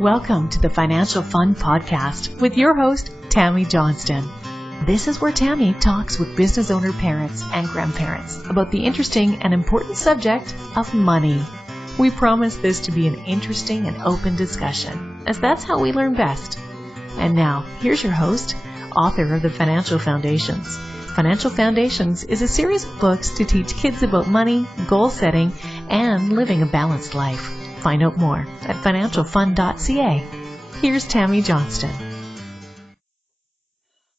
Welcome to the Financial Fun Podcast with your host, Tammy Johnston. This is where Tammy talks with business owner parents and grandparents about the interesting and important subject of money. We promise this to be an interesting and open discussion, as that's how we learn best. And now, here's your host, author of the Financial Foundations. Financial Foundations is a series of books to teach kids about money, goal setting, and living a balanced life. Find out more at financialfun.ca. Here's Tammy Johnston.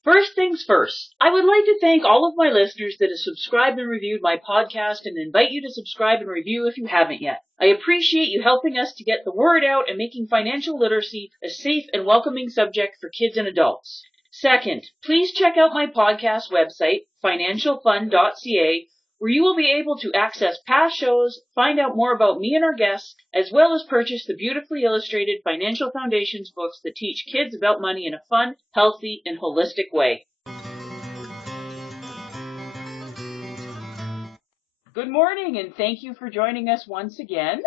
First things first, I would like to thank all of my listeners that have subscribed and reviewed my podcast and invite you to subscribe and review if you haven't yet. I appreciate you helping us to get the word out and making financial literacy a safe and welcoming subject for kids and adults. Second, please check out my podcast website, financialfun.ca, where you will be able to access past shows, find out more about me and our guests, as well as purchase the beautifully illustrated Financial Foundations books that teach kids about money in a fun, healthy, and holistic way. Good morning, and thank you for joining us once again.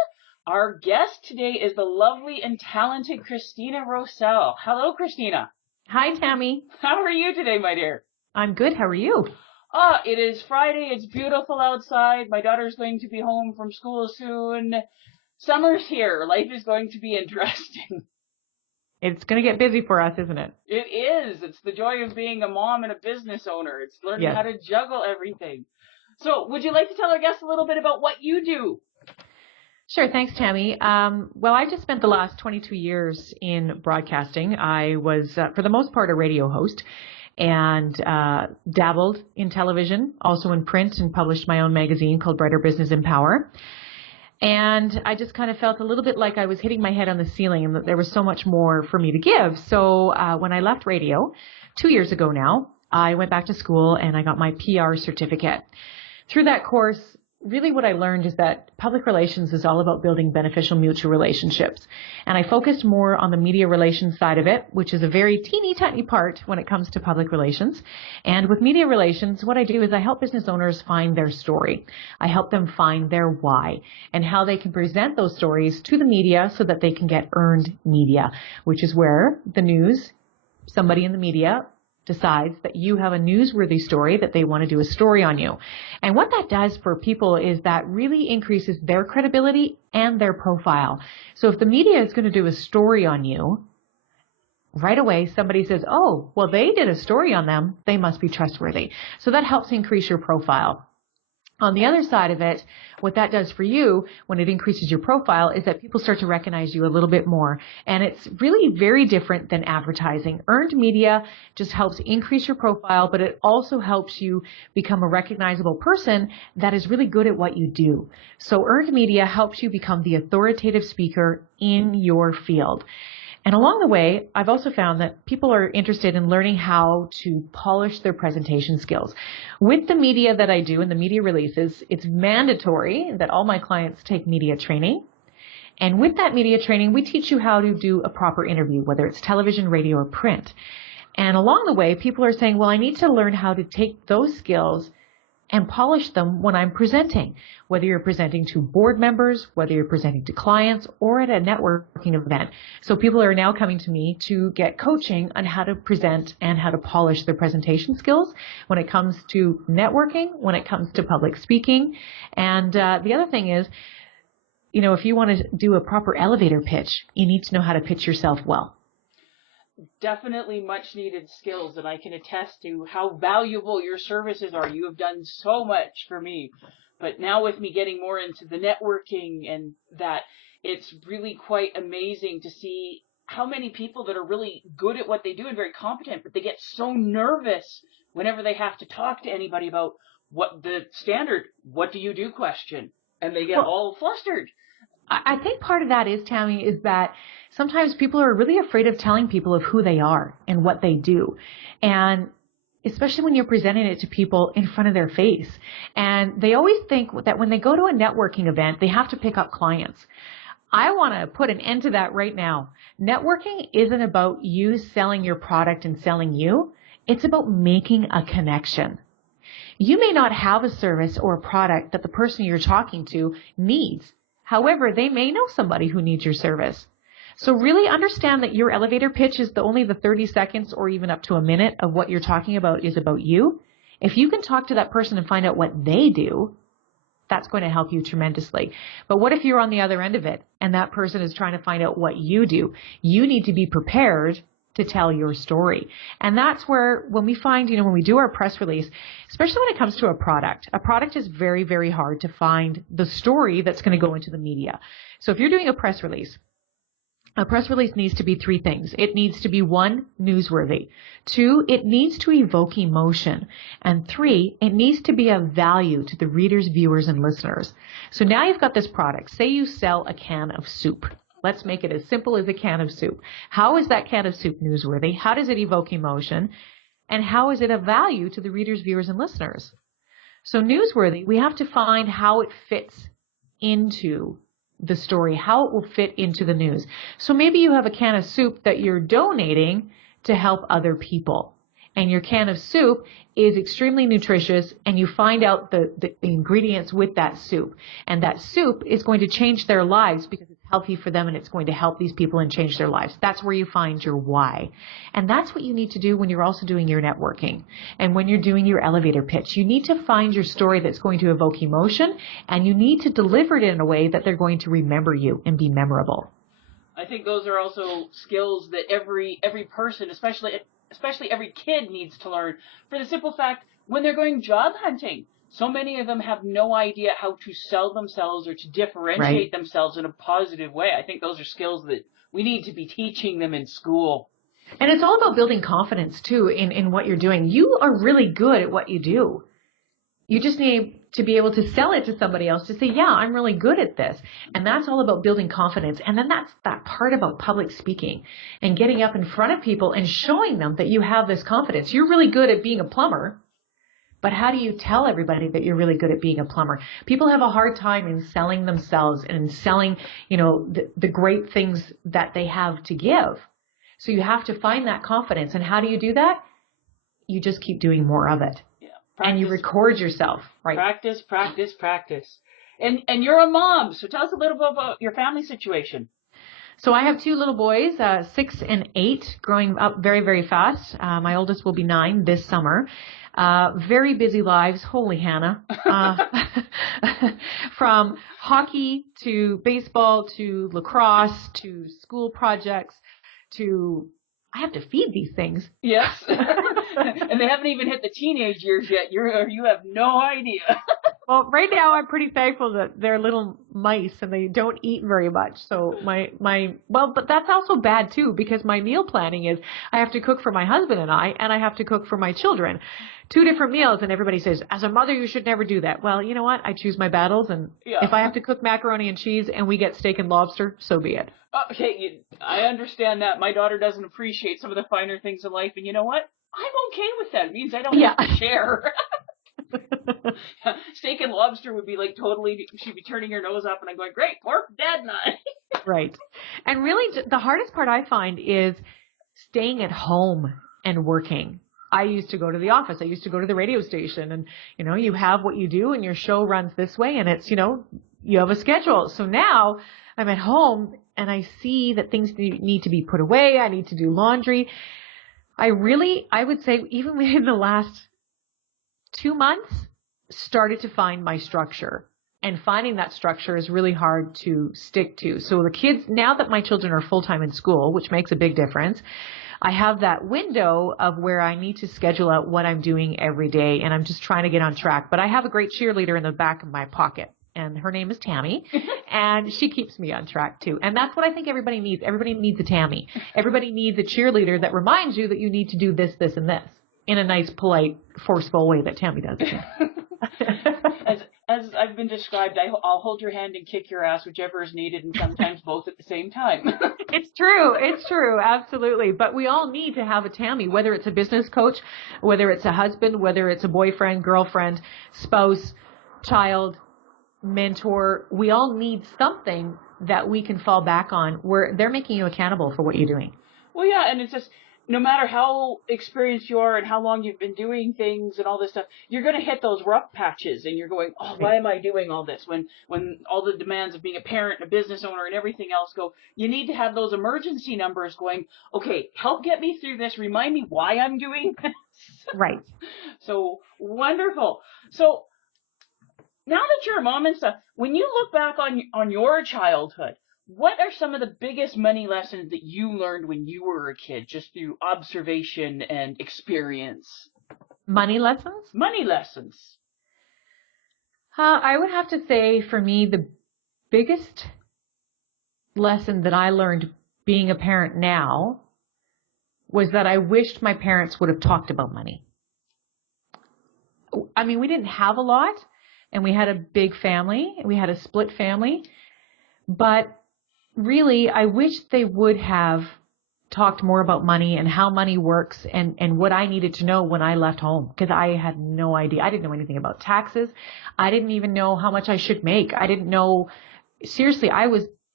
Our guest today is the lovely and talented Christina Rowsell. Hello, Christina. Hi, Tammy. How are you today, my dear? I'm good. How are you? It is Friday. It's beautiful outside. My daughter's going to be home from school soon. Summer's here. Life is going to be interesting. It's going to get busy for us, isn't it? It is. It's the joy of being a mom and a business owner. It's learning how to juggle everything. So, would you like to tell our guests a little bit about what you do? Sure. Thanks, Tammy. Well, I just spent the last 22 years in broadcasting. I was, for the most part, a radio host and dabbled in television, also in print, and published my own magazine called Brighter Business in Power. And I just kind of felt a little bit like I was hitting my head on the ceiling and that there was so much more for me to give. So when I left radio 2 years ago now, I went back to school and I got my PR certificate. Through that course, really what I learned is that public relations is all about building beneficial mutual relationships. And I focused more on the media relations side of it, which is a very teeny tiny part when it comes to public relations. And with media relations, what I do is I help business owners find their story. I help them find their why and how they can present those stories to the media so that they can get earned media, which is where the news, somebody in the media decides that you have a newsworthy story that they want to do a story on you. And what that does for people is that really increases their credibility and their profile. So if the media is going to do a story on you, right away somebody says, oh, well, they did a story on them, they must be trustworthy. So that helps increase your profile. On the other side of it, what that does for you when it increases your profile is that people start to recognize you a little bit more. And it's really very different than advertising. Earned media just helps increase your profile, but it also helps you become a recognizable person that is really good at what you do. So earned media helps you become the authoritative speaker in your field. And along the way, I've also found that people are interested in learning how to polish their presentation skills. With the media that I do and the media releases, it's mandatory that all my clients take media training. And with that media training, we teach you how to do a proper interview, whether it's television, radio, or print. And along the way, people are saying, well, I need to learn how to take those skills and polish them when I'm presenting, whether you're presenting to board members, whether you're presenting to clients, or at a networking event. So people are now coming to me to get coaching on how to present and how to polish their presentation skills when it comes to networking, when it comes to public speaking. And the other thing is, you know, if you want to do a proper elevator pitch, you need to know how to pitch yourself well. Definitely much needed skills, and I can attest to how valuable your services are. You have done so much for me. But now with me getting more into the networking and that, it's really quite amazing to see how many people that are really good at what they do and very competent, but they get so nervous whenever they have to talk to anybody about what the standard, what do you do question, and they get all flustered. I think part of that is, Tammy, is that sometimes people are really afraid of telling people of who they are and what they do. And especially when you're presenting it to people in front of their face. And they always think that when they go to a networking event, they have to pick up clients. I want to put an end to that right now. Networking isn't about you selling your product and selling you. It's about making a connection. You may not have a service or a product that the person you're talking to needs. However, they may know somebody who needs your service. So really understand that your elevator pitch is only the 30 seconds or even up to a minute of what you're talking about is about you. If you can talk to that person and find out what they do, that's going to help you tremendously. But what if you're on the other end of it and that person is trying to find out what you do? You need to be prepared to tell your story. And that's where when we find, when we do our press release, especially when it comes to a product is very, very hard to find the story that's going to go into the media. So if you're doing a press release needs to be three things. It needs to be 1, newsworthy. 2, it needs to evoke emotion. And 3, it needs to be of value to the readers, viewers, and listeners. So now you've got this product. Say you sell a can of soup. Let's make it as simple as a can of soup. How is that can of soup newsworthy? How does it evoke emotion? And how is it of value to the readers, viewers, and listeners? So newsworthy, we have to find how it fits into the story, how it will fit into the news. So maybe you have a can of soup that you're donating to help other people. And your can of soup is extremely nutritious, and you find out the ingredients with that soup. And that soup is going to change their lives because it's healthy for them and it's going to help these people and change their lives. That's where you find your why. And that's what you need to do when you're also doing your networking. And when you're doing your elevator pitch, you need to find your story that's going to evoke emotion, and you need to deliver it in a way that they're going to remember you and be memorable. I think those are also skills that every person, especially every kid, needs to learn, for the simple fact, when they're going job hunting, so many of them have no idea how to sell themselves or to differentiate themselves in a positive way. I think those are skills that we need to be teaching them in school. And it's all about building confidence, too, in what you're doing. You are really good at what you do. You just need to be able to sell it to somebody else to say, yeah, I'm really good at this. And that's all about building confidence. And then that's that part about public speaking and getting up in front of people and showing them that you have this confidence. You're really good at being a plumber, but how do you tell everybody that you're really good at being a plumber? People have a hard time in selling themselves and in selling, the great things that they have to give. So you have to find that confidence. And how do you do that? You just keep doing more of it. Practice, and you record yourself, right? Practice, practice, practice. And you're a mom, so tell us a little bit about your family situation. So I have 2 little boys, 6 and 8, growing up very, very fast. My oldest will be 9 this summer. Very busy lives. Holy Hannah. From hockey to baseball to lacrosse to school projects to I have to feed these things. Yes. And they haven't even hit the teenage years yet. You have no idea. Well, right now I'm pretty thankful that they're little mice and they don't eat very much. So but that's also bad too, because my meal planning is I have to cook for my husband and I have to cook for my children. 2 different meals, and everybody says, as a mother, you should never do that. Well, you know what? I choose my battles, and if I have to cook macaroni and cheese and we get steak and lobster, so be it. Okay, I understand that. My daughter doesn't appreciate some of the finer things in life, and you know what? I'm okay with that. It means I don't have to share. Steak and lobster would be like totally, she'd be turning her nose up, and I'm going, great, pork, Dad and I. Right. And really, the hardest part I find is staying at home and working. I used to go to the office. I used to go to the radio station, and, you have what you do and your show runs this way, and it's, you have a schedule. So now I'm at home and I see that things need to be put away. I need to do laundry. I would say even within the last 2 months, started to find my structure, and finding that structure is really hard to stick to. So the kids, now that my children are full-time in school, which makes a big difference, I have that window of where I need to schedule out what I'm doing every day, and I'm just trying to get on track. But I have a great cheerleader in the back of my pocket, and her name is Tammy, and she keeps me on track too. And that's what I think everybody needs. Everybody needs a Tammy. Everybody needs a cheerleader that reminds you that you need to do this, this, and this in a nice, polite, forceful way that Tammy does. As I've been described, I'll hold your hand and kick your ass, whichever is needed, and sometimes both at the same time. It's true, absolutely. But we all need to have a Tammy, whether it's a business coach, whether it's a husband, whether it's a boyfriend, girlfriend, spouse, child, mentor. We all need something that we can fall back on where they're making you accountable for what you're doing. Well, yeah, and it's just, no matter how experienced you are and how long you've been doing things and all this stuff, you're going to hit those rough patches and you're going, oh, why am I doing all this? When all the demands of being a parent and a business owner and everything else go, you need to have those emergency numbers going, okay, help get me through this. Remind me why I'm doing this. Right. So wonderful. So now that you're a mom and stuff, when you look back on your childhood, what are some of the biggest money lessons that you learned when you were a kid, just through observation and experience? Money lessons? Money lessons. I would have to say, for me, the biggest lesson that I learned being a parent now was that I wished my parents would have talked about money. I mean, we didn't have a lot, and we had a big family, and we had a split family, but really, I wish they would have talked more about money and how money works and what I needed to know when I left home, because I had no idea. I didn't know anything about taxes. I didn't even know how much I should make. I didn't know. Seriously,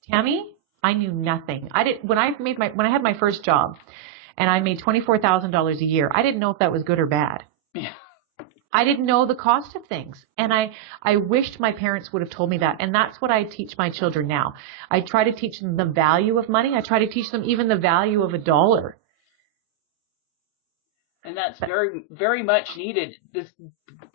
Tammy, I knew nothing. When I had my first job and I made $24,000 a year, I didn't know if that was good or bad. Yeah. I didn't know the cost of things. And I wished my parents would have told me that. And that's what I teach my children now. I try to teach them the value of money. I try to teach them even the value of $1. And that's very, very much needed.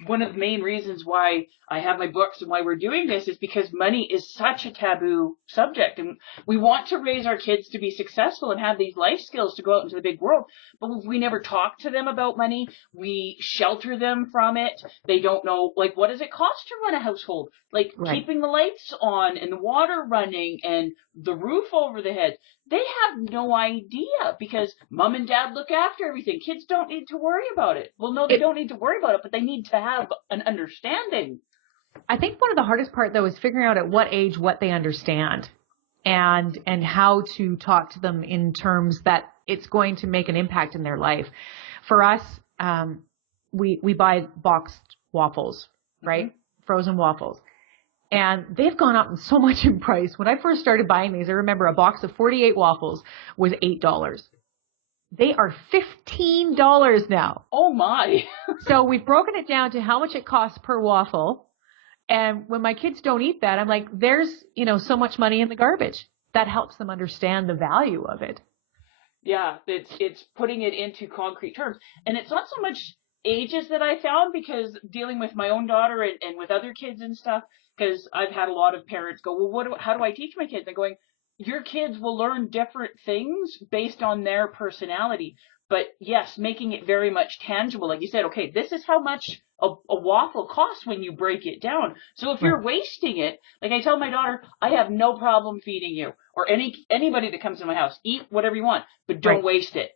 One of the main reasons why I have my books and why we're doing this is because money is such a taboo subject. And we want to raise our kids to be successful and have these life skills to go out into the big world. But we never talk to them about money. We shelter them from it. They don't know, like, what does it cost to run a household? Like, right. Keeping the lights on and the water running and the roof over the head. They have no idea because mom and dad look after everything. Kids don't need to worry about it. Well, no, they don't need to worry about it, but they need to have an understanding. I think one of the hardest part, though, is figuring out at what age what they understand and how to talk to them in terms that it's going to make an impact in their life. For us, we buy boxed waffles, right? Mm-hmm. Frozen waffles. And they've gone up so much in price. When I first started buying these, I remember a box of 48 waffles was $8. They are $15 now. Oh my. So we've broken it down to how much it costs per waffle. And when my kids don't eat that, I'm like, there's, so much money in the garbage. That helps them understand the value of it. Yeah, it's putting it into concrete terms. And it's not so much ages that I found, because dealing with my own daughter and with other kids and stuff, because I've had a lot of parents go, well, how do I teach my kids? I'm going, your kids will learn different things based on their personality. But yes, making it very much tangible. Like you said, okay, this is how much a waffle costs when you break it down. So if you're wasting it, like I tell my daughter, I have no problem feeding you or anybody that comes to my house. Eat whatever you want, but don't waste it.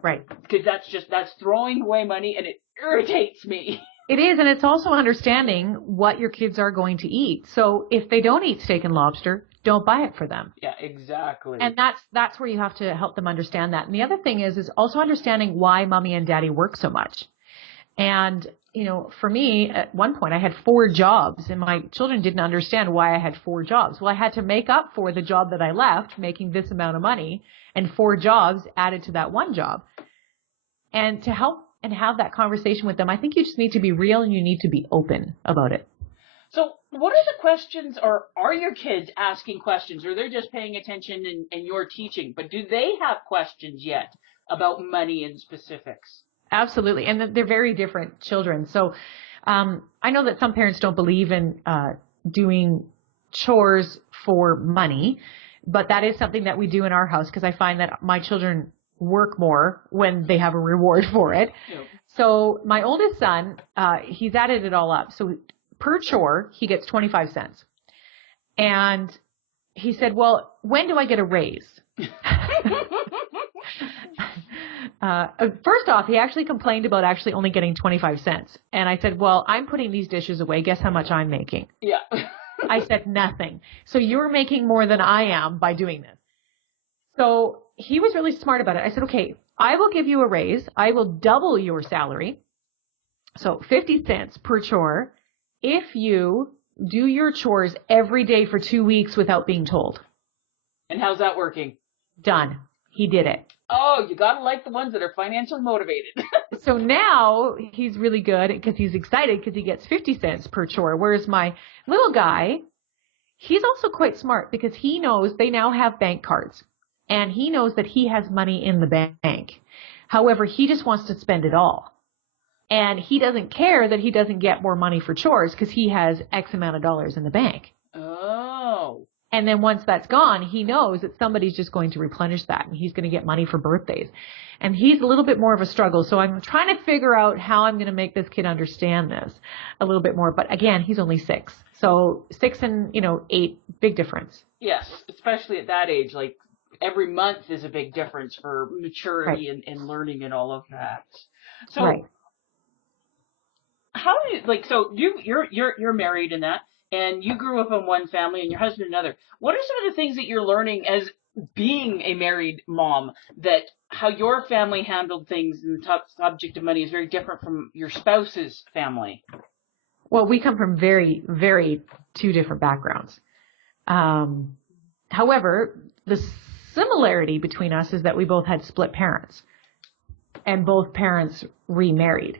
Right. Because that's throwing away money, and it irritates me. It is, and it's also understanding what your kids are going to eat. So if they don't eat steak and lobster, don't buy it for them. Yeah, exactly. And that's where you have to help them understand that. And the other thing is also understanding why mommy and daddy work so much. And, for me, at one point I had 4 jobs, and my children didn't understand why I had 4 jobs. Well, I had to make up for the job that I left, making this amount of money, and 4 jobs added to that 1 job. And to help and have that conversation with them, I think you just need to be real and you need to be open about it. So what are the questions, or are your kids asking questions, or they're just paying attention and you're teaching, but do they have questions yet about money and specifics? Absolutely. And they're very different children. So I know that some parents don't believe in doing chores for money, but that is something that we do in our house, because I find that my children work more when they have a reward for it. Yep. So my oldest son, he's added it all up. So per chore, he gets 25 cents. And he said, well, when do I get a raise? First off, he actually complained about actually only getting 25 cents. And I said, well, I'm putting these dishes away. Guess how much I'm making? Yeah. I said, nothing. So you're making more than I am by doing this. So he was really smart about it. I said, okay, I will give you a raise. I will double your salary. So 50 cents per chore if you do your chores every day for 2 weeks without being told. And how's that working? Done. He did it. Oh, you gotta like the ones that are financially motivated. So now he's really good because he's excited because he gets 50 cents per chore. Whereas my little guy, he's also quite smart because he knows they now have bank cards and he knows that he has money in the bank. However, he just wants to spend it all. And he doesn't care that he doesn't get more money for chores because he has X amount of dollars in the bank. Oh. And then once that's gone, he knows that somebody's just going to replenish that and he's going to get money for birthdays. And he's a little bit more of a struggle. So I'm trying to figure out how I'm going to make this kid understand this a little bit more. But again, he's only 6. So 6 and, 8, big difference. Yes, especially at that age, like every month is a big difference for maturity and learning and all of that. So how do you, so you're married in that, and you grew up in one family and your husband another. What are some of the things that you're learning as being a married mom, that how your family handled things and the subject of money is very different from your spouse's family? Well, we come from very, very 2 different backgrounds. However, the similarity between us is that we both had split parents and both parents remarried.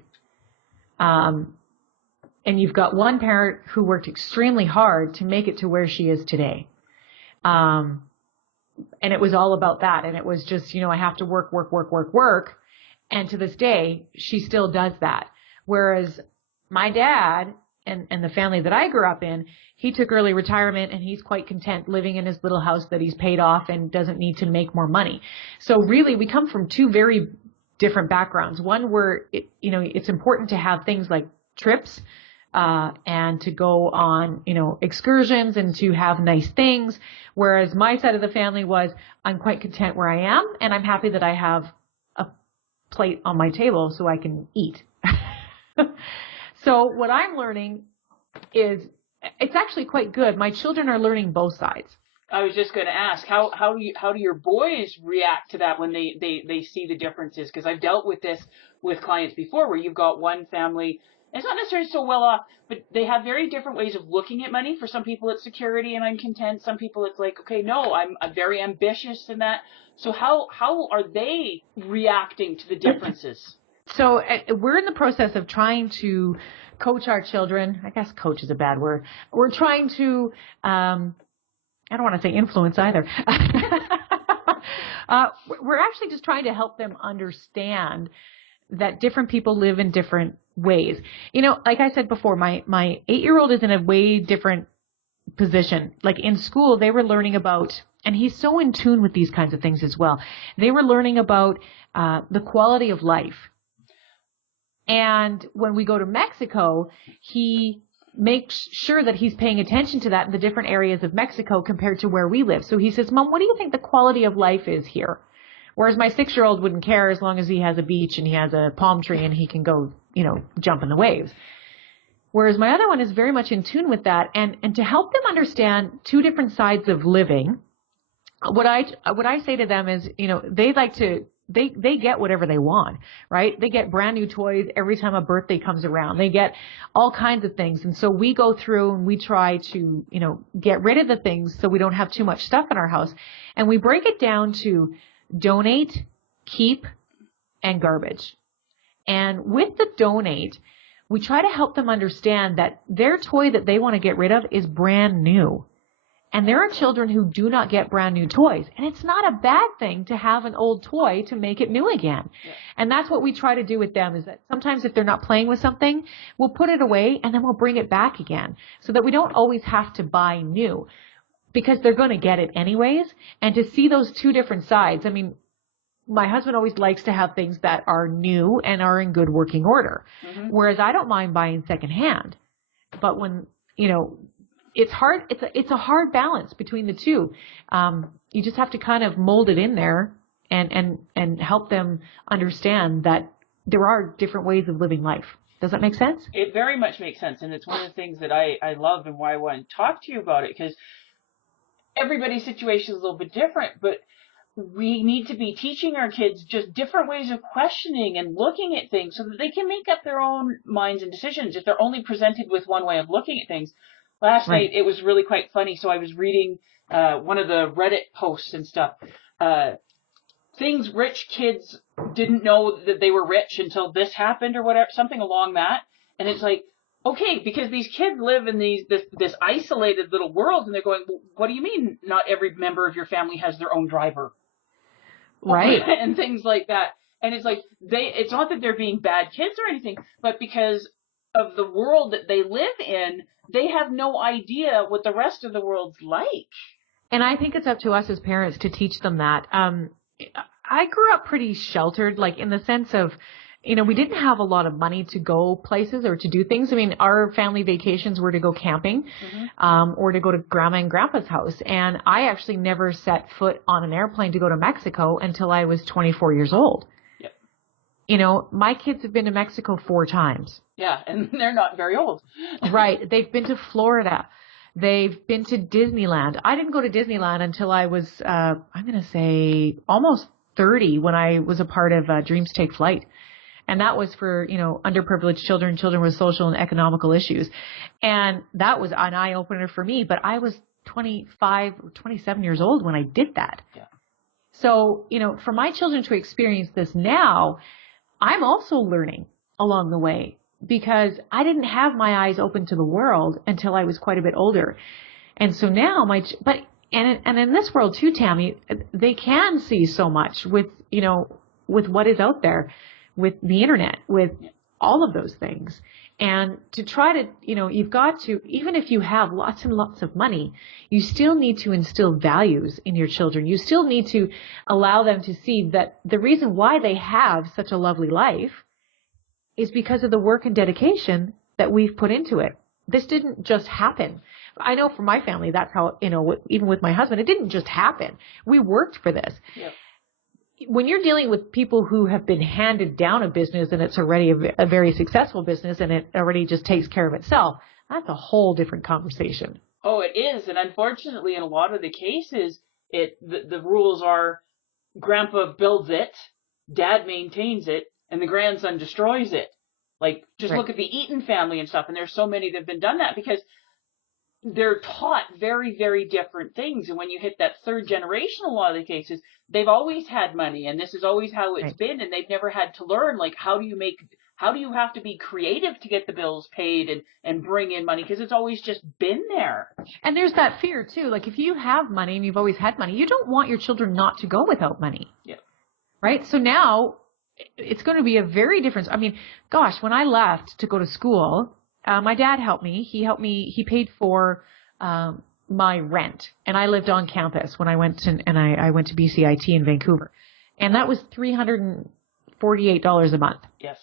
And you've got one parent who worked extremely hard to make it to where she is today. And it was all about that. And it was just, I have to work. And to this day, she still does that. Whereas my dad and the family that I grew up in, he took early retirement and he's quite content living in his little house that he's paid off and doesn't need to make more money. So really, we come from 2 very different backgrounds. One where, it's important to have things like trips, and to go on, excursions and to have nice things. Whereas my side of the family was, I'm quite content where I am and I'm happy that I have a plate on my table so I can eat. So what I'm learning is it's actually quite good. My children are learning both sides. I was just going to ask, how do your boys react to that when they see the differences? Because I've dealt with this with clients before, where you've got one family, it's not necessarily so well off, but they have very different ways of looking at money. For some people, it's security and I'm content. Some people, it's like, okay, no, I'm very ambitious in that. So how are they reacting to the differences? So we're in the process of trying to coach our children. I guess coach is a bad word. We're trying to, I don't want to say influence either. We're actually just trying to help them understand that different people live in different ways. Like I said before, my 8-year-old is in a way different position. Like in school, they were learning about, and he's so in tune with these kinds of things as well. They were learning about the quality of life. And when we go to Mexico, he makes sure that he's paying attention to that in the different areas of Mexico compared to where we live. So he says, Mom, what do you think the quality of life is here? Whereas my 6-year-old wouldn't care as long as he has a beach and he has a palm tree and he can go, jump in the waves. Whereas my other one is very much in tune with that. And to help them understand 2 different sides of living, what I say to them is, they like to, they get whatever they want, right? They get brand new toys every time a birthday comes around. They get all kinds of things. And so we go through and we try to, get rid of the things so we don't have too much stuff in our house. And we break it down to donate, keep, and garbage. And with the donate, we try to help them understand that their toy that they want to get rid of is brand new. And there are children who do not get brand new toys. And it's not a bad thing to have an old toy to make it new again. Yeah. And that's what we try to do with them, is that sometimes if they're not playing with something, we'll put it away and then we'll bring it back again so that we don't always have to buy new, because they're going to get it anyways. And to see those 2 different sides, I mean, my husband always likes to have things that are new and are in good working order, whereas I don't mind buying secondhand. But when, it's hard. It's a hard balance between the 2. You just have to kind of mold it in there and help them understand that there are different ways of living life. Does that make sense? It very much makes sense. And it's one of the things that I love and why I want to talk to you about it, because everybody's situation is a little bit different, but we need to be teaching our kids just different ways of questioning and looking at things so that they can make up their own minds and decisions if they're only presented with one way of looking at things. Last night, it was really quite funny. So I was reading one of the Reddit posts and stuff. things rich kids didn't know that they were rich until this happened or whatever, something along that. And it's like, okay, because these kids live in this isolated little world, and they're going, well, what do you mean not every member of your family has their own driver? Right. And things like that. And it's like, it's not that they're being bad kids or anything, but because of the world that they live in, they have no idea what the rest of the world's like. And I think it's up to us as parents to teach them that. I grew up pretty sheltered, like in the sense of, we didn't have a lot of money to go places or to do things. I mean, our family vacations were to go camping, or to go to grandma and grandpa's house. And I actually never set foot on an airplane to go to Mexico until I was 24 years old. Yep. My kids have been to Mexico 4 times. Yeah, and they're not very old. Right. They've been to Florida. They've been to Disneyland. I didn't go to Disneyland until I was, I'm going to say almost 30, when I was a part of Dreams Take Flight. And that was for, underprivileged children with social and economical issues. And that was an eye-opener for me. But I was 25 or 27 years old when I did that. Yeah. So, for my children to experience this now, I'm also learning along the way, because I didn't have my eyes open to the world until I was quite a bit older. And so now and in this world too, Tammy, they can see so much with what is out there, with the internet, with all of those things. And to try to, you've got to, even if you have lots and lots of money, you still need to instill values in your children. You still need to allow them to see that the reason why they have such a lovely life is because of the work and dedication that we've put into it. This didn't just happen. I know for my family, that's how, even with my husband, it didn't just happen. We worked for this. Yep. When you're dealing with people who have been handed down a business and it's already a very successful business and it already just takes care of itself, that's a whole different conversation. Oh, it is. And unfortunately, in a lot of the cases, the rules are grandpa builds it, dad maintains it, and the grandson destroys it. Like, just look at the Eaton family and stuff, and there's so many that have been done that because they're taught very, very different things. And when you hit that third generation, a lot of the cases, they've always had money, and this is always how it's been, and they've never had to learn, like, how do you have to be creative to get the bills paid and bring in money, because it's always just been there. And there's that fear, too. Like, if you have money and you've always had money, you don't want your children not to go without money. Yeah. Right? So now it's going to be a very different. I mean, gosh, when I left to go to school, my dad helped me. He paid for my rent, and I lived on campus when I went to BCIT in Vancouver, and that was $348 a month. Yes.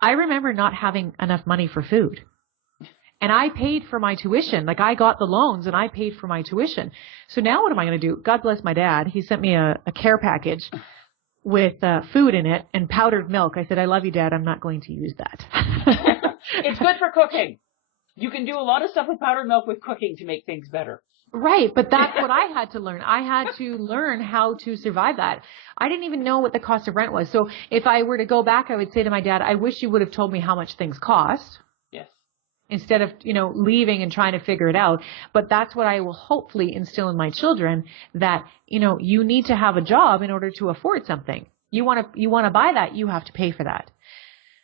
I remember not having enough money for food, and I paid for my tuition. Like, I got the loans and I paid for my tuition. So now what am I going to do? God bless my dad. He sent me a care package with food in it and powdered milk. I said, I love you, Dad. I'm not going to use that. It's good for cooking. You can do a lot of stuff with powdered milk with cooking to make things better. Right, but that's what I had to learn. I had to learn how to survive that. I didn't even know what the cost of rent was. So if I were to go back, I would say to my dad, I wish you would have told me how much things cost. Yes. Instead of, leaving and trying to figure it out. But that's what I will hopefully instill in my children, that, you need to have a job in order to afford something. You want to buy that, you have to pay for that.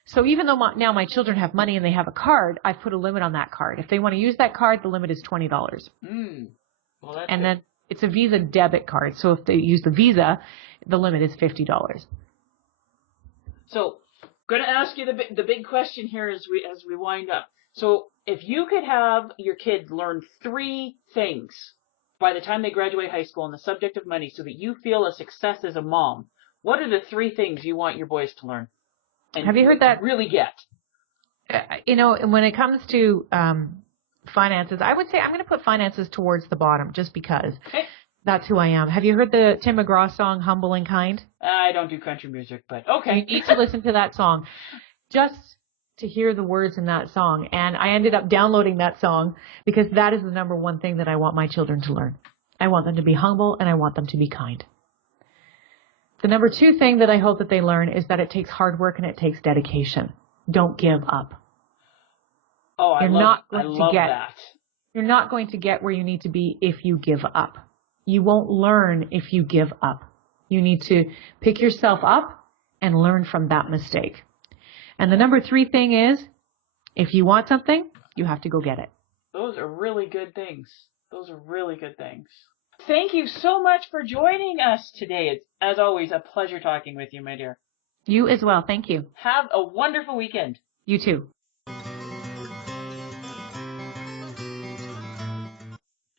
So even though now my children have money and they have a card, I've put a limit on that card. If they want to use that card, the limit is $20. Well, that's and good. Then it's a Visa debit card. So if they use the Visa, the limit is $50. So, going to ask you the big question here as we wind up. So, if you could have your kids learn 3 things by the time they graduate high school on the subject of money, so that you feel a success as a mom, what are the 3 things you want your boys to learn? And have you heard that? Really get. When it comes to finances, I would say I'm going to put finances towards the bottom, just because that's who I am. Have you heard the Tim McGraw song, Humble and Kind? I don't do country music, but okay. You need to listen to that song just to hear the words in that song. And I ended up downloading that song because that is the number one thing that I want my children to learn. I want them to be humble, and I want them to be kind. The number 2 thing that I hope that they learn is that it takes hard work and it takes dedication. Don't give up. Oh, I love that. You're not going to get where you need to be if you give up. You won't learn if you give up. You need to pick yourself up and learn from that mistake. And the number 3 thing is, if you want something, you have to go get it. Those are really good things. Thank you so much for joining us today. It's, as always, a pleasure talking with you, my dear. You as well. Thank you. Have a wonderful weekend. You too.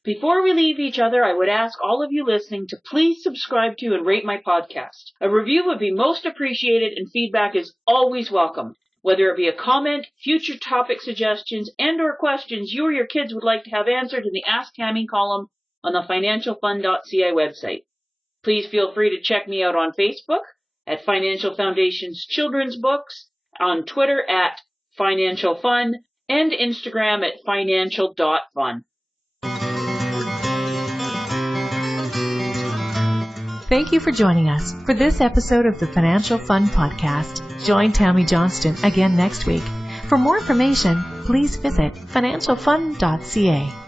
Before we leave each other, I would ask all of you listening to please subscribe to and rate my podcast. A review would be most appreciated, and feedback is always welcome. Whether it be a comment, future topic suggestions, and or questions you or your kids would like to have answered in the Ask Tammy column on the financialfund.ca website. Please feel free to check me out on Facebook at Financial Foundation's Children's Books, on Twitter at Financial Fun, and Instagram at financial.fun. Thank you for joining us for this episode of the Financial Fun Podcast. Join Tammy Johnston again next week. For more information, please visit financialfun.ca.